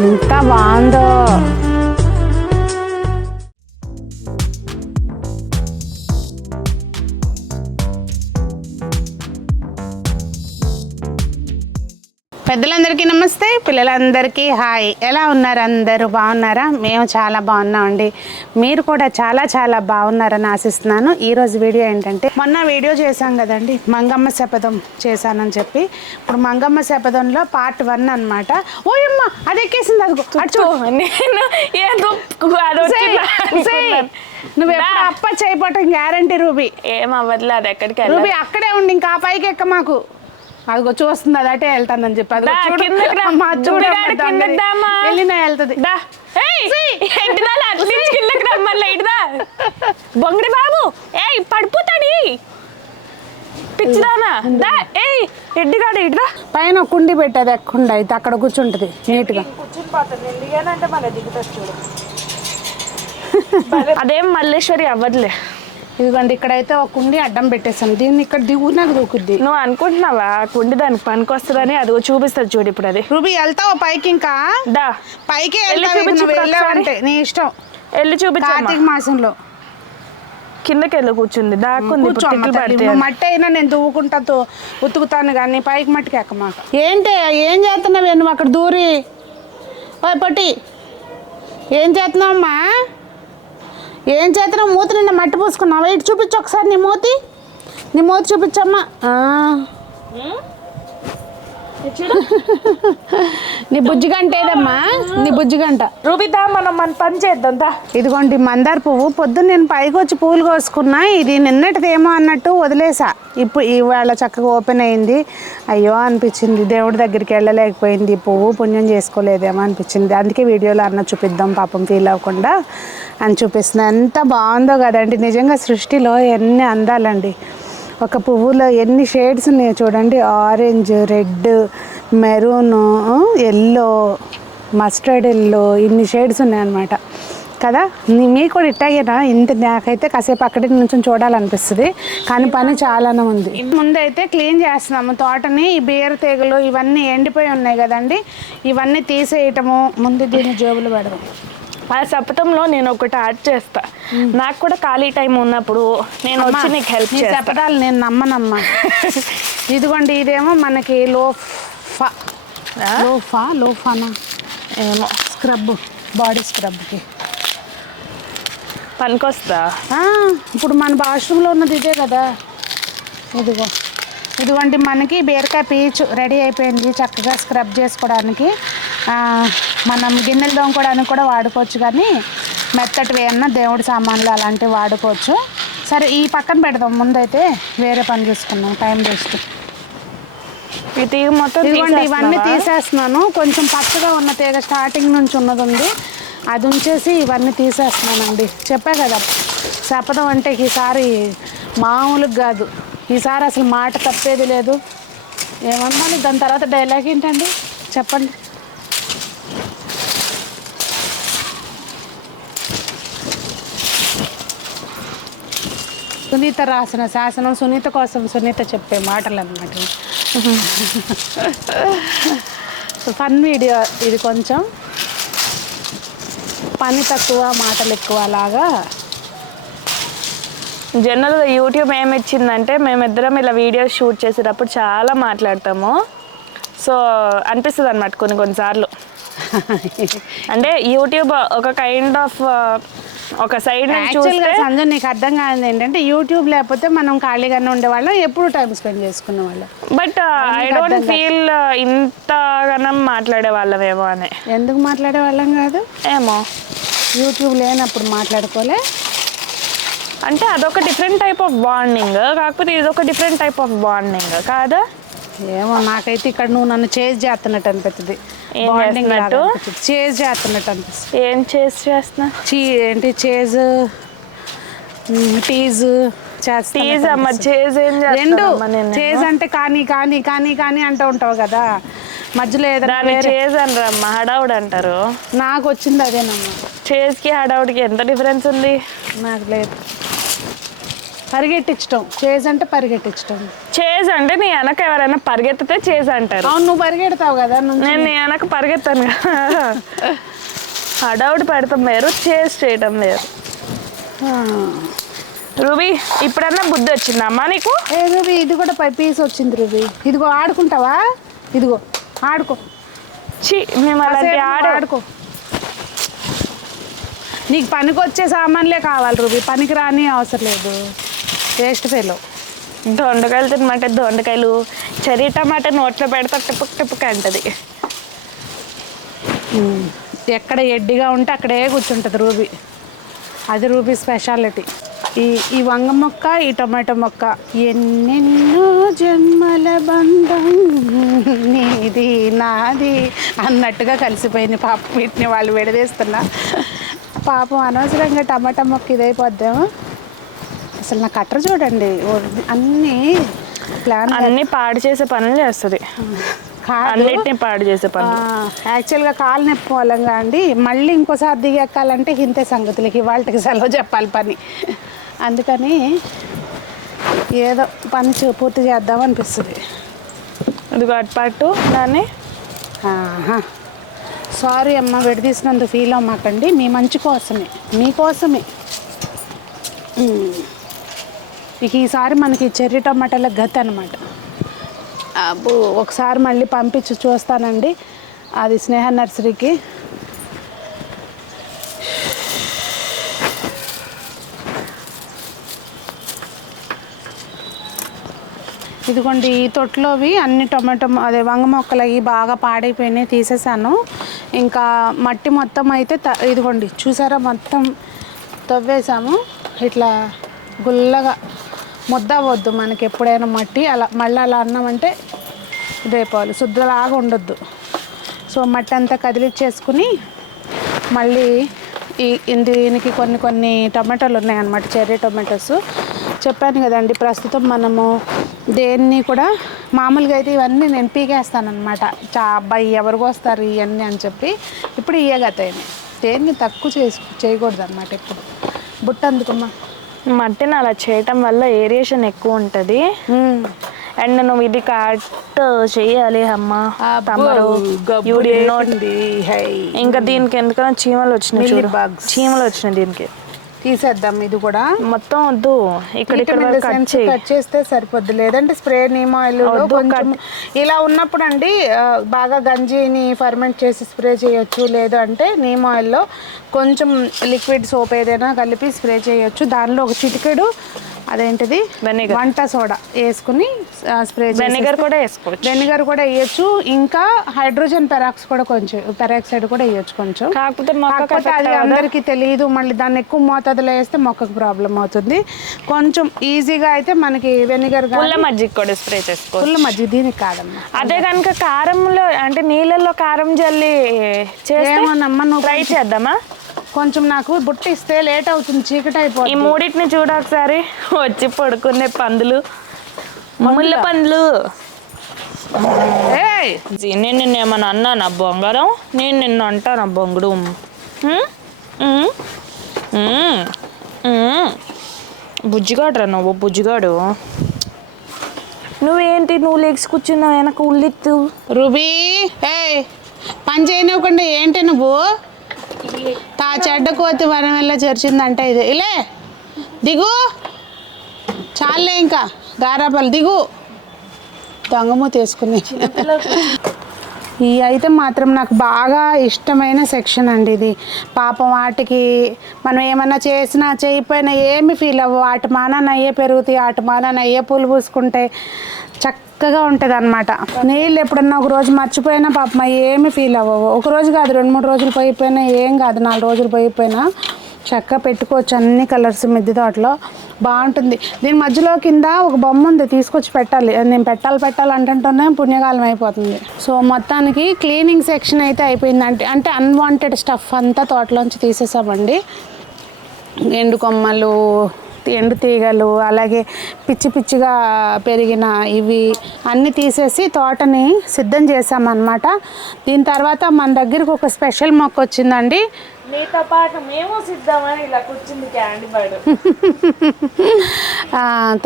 ఎంత బాగుందో. పెద్దలందరికీ నమస్తే, పిల్లలందరికీ హాయ్. ఎలా ఉన్నారు? అందరూ బాగున్నారా? మేము చాలా బాగున్నామండి. మీరు కూడా చాలా చాలా బాగున్నారని ఆశిస్తున్నాను. ఈరోజు వీడియో ఏంటంటే, మొన్న వీడియో చేశాం కదండి, మంగమ్మ శపథం చేశానని చెప్పి. ఇప్పుడు మంగమ్మ శపథంలో పార్ట్ 1 అనమాట. ఓయమ్మ అది ఎక్కేసింది, అదిగో నువ్వు ఎప్పుడు అప్ప చేయపోవటం గ్యారంటీ రూబీ. ఏమవ్వదులే, అది ఎక్కడికి రూబీ అక్కడే ఉండి ఇంకా పైకి ఎక్క మాకు. అదిగో చూస్తుంది, అది అటే వెళ్తానని చెప్పి. అది వెళ్ళినా వెళ్తుంది. బొంగడి బాబు ఏయ్ పడిపోతాడి పిచ్చిదానా. ఎడ్డిగాడు ఇడ్రా. పైన కుండి పెట్టేది ఎక్కకుండా అయితే అక్కడ కూర్చుంటది నీట్ గా. అదేం మల్లేశ్వరి అవ్వదులే. ఇదిగోండి ఇక్కడైతే ఒక కుండి అడ్డం పెట్టేసాను, దీన్ని ఇక్కడ దిగునాక దూకుద్ది. నువ్వు అనుకుంటున్నావా కుండి దానికి పనికి వస్తుందని? అది చూపిస్తుంది చూడు ఇప్పుడు. అది రూబీ వెళ్తావు పైకి? ఇంకా దా పైకి వెళ్ళావంటే నీ ఇష్టం. వెళ్ళి చూపించు. కార్తీక మాసంలో కిందకి వెళ్ళి కూర్చుంది, దాక్కుంది. మట్టి అయినా నేను దువ్వుకుంటా ఉతుకుతాను కానీ పైకి మట్టికి ఎక్కమాక. ఏంటి ఏం చేస్తున్నావు నువ్వు అక్కడ దూరి? ఓ పట్టి ఏం చేస్తున్నావు అమ్మా? ఏం చేస్తున్నావు? మూతి నిండా మట్టి పూసుకున్నావా? ఇటు చూపించు ఒకసారి నీ మూతి చూపించమ్మా. నీ బుజ్జిగంట ఏదమ్మా? నీ బుజ్జిగంట. రూబిదా మనం మన పని చేద్దాం. ఇదిగోండి మందార పువ్వు. పొద్దున్న నేను పైకి వచ్చి పూలు కోసుకున్నా, ఇది నిన్నటిదేమో అన్నట్టు వదిలేసా. ఇప్పుడు ఇవాళ చక్కగా ఓపెన్ అయింది. అయ్యో అనిపించింది, దేవుడి దగ్గరికి వెళ్ళలేకపోయింది, పువ్వు పుణ్యం చేసుకోలేదేమో అనిపించింది. అందుకే వీడియోలో అన్న చూపిద్దాం పాపం ఫీల్ అవ్వకుండా అని చూపిస్తున్నా. ఎంత బాగుందో కదండి నిజంగా. సృష్టిలో ఎన్ని అందాలండి. ఒక పువ్వులో ఎన్ని షేడ్స్ ఉన్నాయో చూడండి. Orange, red, maroon, yellow, mustard yellow, ఇన్ని షేడ్స్ ఉన్నాయన్నమాట కదా. మీకు కూడా ఇట్టాగేనా? ఇంత నాకైతే కాసేపు అక్కడి నుంచి చూడాలనిపిస్తుంది, కానీ పని చాలానే ఉంది. ముందైతే క్లీన్ చేస్తున్నాము తోటని. ఈ బీర తీగలు ఇవన్నీ ఎండిపోయి ఉన్నాయి కదండి, ఇవన్నీ తీసేయటము. ముందు దీన్ని జేబులు పెడదాం. ఆ శపథంలో నేను ఒకటి యాడ్ చేస్తా. నాకు కూడా ఖాళీ టైం ఉన్నప్పుడు నేను వచ్చి నీకు హెల్ప్ చేస్తా. శపథాలు నేను నమ్మనమ్మా. ఇదిగోండి ఇదేమో మనకి లోఫానా ఏమో స్క్రబ్, బాడీ స్క్రబ్కి పనికొస్తా. ఇప్పుడు మన బాత్రూంలో ఉన్నది ఇదే కదా. ఇదిగోండి మనకి బీరకాయ పీచు రెడీ అయిపోయింది, చక్కగా స్క్రబ్ చేసుకోవడానికి. మనం గిన్నెలు తోముకోవడానికి కూడా వాడుకోవచ్చు, కానీ మెత్తటివి ఏమన్నా దేవుడి సామాన్లు అలాంటివి వాడుకోవచ్చు. సరే ఈ పక్కన పెడదాం, ముందైతే వేరే పని చూసుకున్నాం, టైం వేస్ట్. ఈ తీగ మొత్తం ఇదిగోండి ఇవన్నీ తీసేస్తున్నాను. కొంచెం పచ్చగా ఉన్న తీగ స్టార్టింగ్ నుంచి ఉన్నది ఉంది, అది ఉంచేసి ఇవన్నీ తీసేస్తున్నానండి. చెప్పా కదా శపథం అంటే ఈసారి మామూలుగా కాదు. ఈసారి అసలు మాట తప్పేది లేదు. ఏమన్నాను దాని తర్వాత డైలాగ్ ఏంటండి చెప్పండి? సునీత రాసిన శాసనం సునీత కోసం సునీత చెప్పే మాటలు అన్నమాట. ఫన్ వీడియో ఇది, కొంచెం పని తక్కువ మాటలు ఎక్కువ లాగా. జనరల్గా యూట్యూబ్ ఏమి ఇచ్చిందంటే, మేమిద్దరం ఇలా వీడియోస్ షూట్ చేసేటప్పుడు చాలా మాట్లాడతాము. సో అనిపిస్తుంది అనమాట కొన్నిసార్లు. అంటే యూట్యూబ్ ఒక కైండ్ ఆఫ్ ఒక సైడ్ సంజయ్ నీకు అర్థం కాదు ఏంటంటే, యూట్యూబ్ లేకపోతే మనం ఖాళీగానే ఉండేవాళ్ళం, ఎప్పుడు టైం స్పెండ్ చేసుకునే వాళ్ళం. బట్ ఐ డోంట్ ఫీల్ ఇంతగానం మాట్లాడే వాళ్ళమేమో అని. ఎందుకు మాట్లాడే వాళ్ళం కాదు ఏమో, యూట్యూబ్ లేనప్పుడు మాట్లాడుకోలే. అంటే అదొక డిఫరెంట్ టైప్ ఆఫ్ బాండింగ్, కాకపోతే ఇదొక డిఫరెంట్ టైప్ ఆఫ్ బాండింగ్ కాదా? ఏమో నాకైతే ఇక్కడ నువ్వు నన్ను చేజ్ చేస్తున్నట్టు అనిపిస్తుంది. చేజ్ చేస్తున్నట్టు అనిపిస్తుంది. ఏం చేస్తున్నా? ఏంటి చేజ్, టీజ్ రెండు. చేజ్ అంటే కానీ కానీ కానీ కానీ అంటూ ఉంటావు కదా మధ్యలో. ఏదైనా చేజ్ అనరమ్మా, హడావుడ్ అంటారు. నాకు వచ్చింది అదేనమ్మా. చేజ్కి హడావుడికి ఎంత డిఫరెన్స్ ఉంది? నాకు లేదు. పరిగెట్టించడం, చేజ్ అంటే పరిగెట్టించడం. చేజ్ అంటే నీ వెనక ఎవరైనా పరిగెత్తితే చేజ్ అంటారు. అవును, నువ్వు పరిగెడతావు కదా. నేను నీ వెనక పరిగెత్తాను కదా. హడావుడి పెడతాం వేరు, చేజ్ చేయడం వేరు. రూబీ, ఇప్పుడన్నా బుద్ధి వచ్చిందమ్మా నీకు? ఏ రూబీ, ఇది కూడా పీస్ వచ్చింది రూబీ. ఇదిగో ఆడుకుంటావా? ఇదిగో ఆడుకో. మేము అలాంటి ఆడుకో. నీకు పనికి వచ్చే సామాన్లే కావాలి రూబీ, పనికి రాని అవసరం లేదు. Waste fellow. దొండకాయలు తినమంటే దొండకాయలు, చెర్రీ టమాటా నోట్లో పెడతా టిప్పుక్ టిప్పుక్ అంటది. ఎక్కడ ఎడ్డిగా ఉంటే అక్కడే కూర్చుంటుంది రూబీ. అది రూబీ స్పెషాలిటీ. ఈ వంగ మొక్క, ఈ టొమాటో మొక్క ఎన్నెన్నో జన్మల బంధం నీది నాది అన్నట్టుగా కలిసిపోయింది. పాప వీటిని వాళ్ళు విడదీస్తున్నా. పాపం అనవసరంగా టమాటా మొక్క ఇదైపోద్దాము. అసలు నా కట్టర్ చూడండి, అన్నీ ప్లాన్, అన్నీ పాడు చేసే పనులు చేస్తుంది. అన్నిటిని పాడు చేసే పనులు. యాక్చువల్గా కాలు నొప్పి మూలంగా అండి మళ్ళీ ఇంకోసారి దిగెక్కాలంటే ఇంతే సంగతులకి వాళ్ళకి సెలవు చెప్పాలి పని. అందుకని ఏదో పని పూర్తి చేద్దాం అనిపిస్తుంది. ఇది అటుపాటు దాన్ని. సారీ అమ్మ, విడదీసినందుకు ఫీల్ అవ్వమాకండి. మీ మంచి కోసమే, మీకోసమే. ఇక ఈసారి మనకి చెర్రీ టమాటాల గత అనమాట. అబ్బో, ఒకసారి మళ్ళీ పంపించి చూస్తానండి అది స్నేహ నర్సరీకి. ఇదిగోండి, ఈ తొట్టులోవి అన్ని టొమాటో అదే వంగ మొక్కలు అవి బాగా పాడైపోయినాయి, తీసేసాను. ఇంకా మట్టి మొత్తం అయితే ఇదిగోండి చూసారా, మొత్తం తవ్వేసాము. ఇట్లా గుల్లగా ముద్ద అవ్వద్దు మనకి ఎప్పుడైనా మట్టి. అలా మళ్ళీ అలా అన్నామంటే ఇదైపోవాలి, శుద్ధలాగా ఉండొద్దు. సో మట్టి అంతా కదిలిచ్చేసుకుని మళ్ళీ దీనికి కొన్ని టమాటాలు ఉన్నాయన్నమాట, చెర్రీ టొమాటోస్. చెప్పాను కదండి, ప్రస్తుతం మనము దేన్ని కూడా మామూలుగా అయితే ఇవన్నీ నేను పీకేస్తానమాట. అబ్బాయి ఎవరికి వస్తారు ఇవన్నీ అని చెప్పి ఇప్పుడు ఇయ్యగతాయి. దేన్ని తక్కువ చేయకూడదు అనమాట ఇప్పుడు. బుట్ట అందుకుమ్మా. మట్టిని అలా చేయటం వల్ల ఏరియేషన్ ఎక్కువ ఉంటుంది. అండ్ నువ్వు ఇది కట్ చెయ్యాలి అమ్మ తమరు. ఇంకా దీనికి ఎందుకన్నా చీమలు వచ్చినాయి, చీమలు వచ్చినాయి దీనికి. తీసేద్దాం ఇది కూడా మొత్తం. వద్దు, ఇక్కడ కట్ చేస్తే సరిపోద్ది. లేదంటే స్ప్రే నీమ్ ఆయిల్ కొంచెం ఇలా ఉన్నప్పుడు అండి బాగా గంజిని ఫర్మెంట్ చేసి స్ప్రే చేయొచ్చు. లేదు అంటే నీమ్ ఆయిల్లో కొంచెం లిక్విడ్ సోప్ ఏదైనా కలిపి స్ప్రే చేయొచ్చు. దానిలో ఒక చిటికెడు అదేంటిది వెనిగర్, వంట సోడా వేసుకుని స్ప్రే. వెనిగర్ కూడా వేసుకోవచ్చు, వెనిగర్ కూడా వేయచ్చు. ఇంకా హైడ్రోజన్ పెరాక్సైడ్ కూడా వేయచ్చు కొంచెం. కాకపోతే అది అందరికీ తెలియదు. మళ్ళీ దాన్ని ఎక్కువ మోతాదులో వేస్తే మొక్కకు ప్రాబ్లం అవుతుంది. కొంచెం ఈజీగా అయితే మనకి వెనిగర్, పుల్ల మజ్జిగ కూడా స్ప్రే చేసుకోవచ్చు. పుల్ల మజ్జిగ దీనికి కాదమ్మా. అదే కనుక కారంలో అంటే నీళ్ళల్లో కారం జల్లి చేస్తామన్నమ్మా. నువ్వు ట్రై చేద్దామా? కొంచెం నాకు బుట్ట ఇస్తే లేట్ అవుతుంది, చీకటి అయిపోతుంది. ఈ మూడింటిని చూడ ఒకసారి. వచ్చి పడుకునే పందులు, ముళ్ళ పందులు. నేను నిన్నేమన్నా అన్నానా బొంగరం? నేను నిన్ను అంటానా బొంగుడు? బుజ్జిగాడు రా నువ్వు, బుజ్జిగాడు. నువ్వేంటి నువ్వు లెగ్స్ కూర్చున్నావు వెనక ఉల్లిత్తు? రూబీ, పని చేయనివ్వకుండా ఏంటి నువ్వు? చెడ్డ కోతి వరం వల్ల చరిచిందంటే ఇది. ఇలే దిగు, చాలే ఇంకా గారాబాలు దిగు. దొంగమూ తీసుకుని. ఈ అయితే మాత్రం నాకు బాగా ఇష్టమైన సెక్షన్ అండి ఇది. పాపం వాటికి మనం ఏమన్నా చేసినా చేయకపోయినా ఏమి ఫీల్ అవ్వవు. వాటి మానాన్ని అయ్యే పెరుగుతాయి, వాటి మానాన్ని అయ్యే పూలు పూసుకుంటే చక్కగా ఉంటుంది అనమాట. నీళ్ళు ఎప్పుడన్నా ఒక రోజు మర్చిపోయినా పాపం ఏమి ఫీల్ అవ్వవు. ఒక రోజు కాదు, 2-3 రోజులు పోయిపోయినా ఏం కాదు, 4 రోజులు పోయిపోయినా చక్కగా పెట్టుకోవచ్చు. అన్ని కలర్స్ మిద్దె తోటలో బాగుంటుంది. దీని మధ్యలో కింద ఒక బొమ్మ ఉంది, తీసుకొచ్చి పెట్టాలి. నేను పెట్టాలి అంటుంటేనే పుణ్యకాలం అయిపోతుంది. సో మొత్తానికి క్లీనింగ్ సెక్షన్ అయితే అయిపోయింది. అంటే అన్వాంటెడ్ స్టఫ్ అంతా తోటలోంచి తీసేసామండి. ఎండు కొమ్మలు, ఎండు తీగలు అలాగే పిచ్చి పిచ్చిగా పెరిగిన ఇవి అన్నీ తీసేసి తోటని సిద్ధం చేసామన్నమాట. దీని తర్వాత మన దగ్గరకు ఒక స్పెషల్ మొక్క వచ్చిందండి. మీతో పాటు మేము సిద్ధమని ఇలా కూర్చుంది క్యాండీ బర్డ్.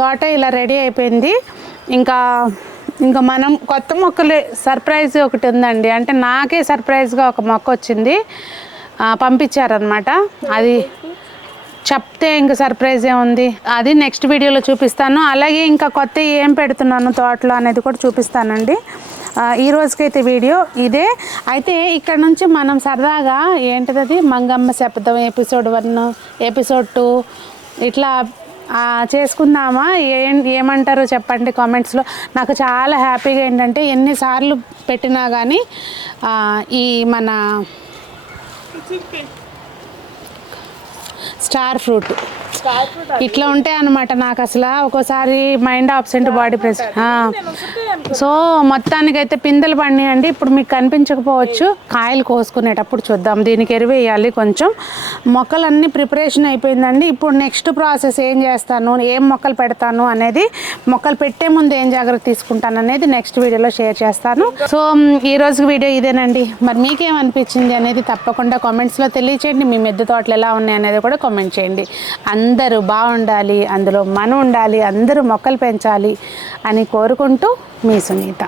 తోట ఇలా రెడీ అయిపోయింది. ఇంకా మనం కొత్త మొక్కలు సర్ప్రైజ్ ఒకటి ఉందండి. అంటే నాకే సర్ప్రైజ్గా ఒక మొక్క వచ్చింది, పంపించారనమాట. అది చెప్తే ఇంకా సర్ప్రైజ్ ఉంది, అది నెక్స్ట్ వీడియోలో చూపిస్తాను. అలాగే ఇంకా కొత్త ఏం పెడుతున్నాను తోటలో అనేది కూడా చూపిస్తానండి. ఈ రోజుకైతే వీడియో ఇదే. అయితే ఇక్కడ నుంచి మనం సరదాగా ఏంటిది మంగమ్మ శపథం ఎపిసోడ్ 1 ఎపిసోడ్ 2 ఇట్లా చేసుకుందామా? ఏమంటారో చెప్పండి కామెంట్స్లో. నాకు చాలా హ్యాపీగా ఏంటంటే ఎన్నిసార్లు పెట్టినా కానీ ఈ మన స్టార్ ఫ్రూట్ ఇట్లా ఉంటాయి అన్నమాట. నాకు అసలు ఒక్కోసారి mind absent body pressure. So మొత్తానికైతే పిందెలు పండియండి. ఇప్పుడు మీకు కనిపించకపోవచ్చు, కాయలు కోసుకునేటప్పుడు చూద్దాం. దీనికి ఎరువేయాలి కొంచెం. మొక్కలన్నీ ప్రిపరేషన్ అయిపోయిందండి. ఇప్పుడు నెక్స్ట్ ప్రాసెస్ ఏం చేస్తాను, ఏం మొక్కలు పెడతాను అనేది, మొక్కలు పెట్టే ముందు ఏం జాగ్రత్త తీసుకుంటాను అనేది నెక్స్ట్ వీడియోలో షేర్ చేస్తాను. సో ఈ రోజు వీడియో ఇదేనండి. మరి మీకేమనిపించింది అనేది తప్పకుండా కామెంట్స్లో తెలియచేయండి. మీ మిద్దె తోటలు ఎలా ఉన్నాయి అనేది కూడా కామెంట్ చేయండి. అందరూ బాగుండాలి, అందులో మనం ఉండాలి, అందరూ మొక్కలు పెంచాలి అని కోరుకుంటూ మీ సునీత.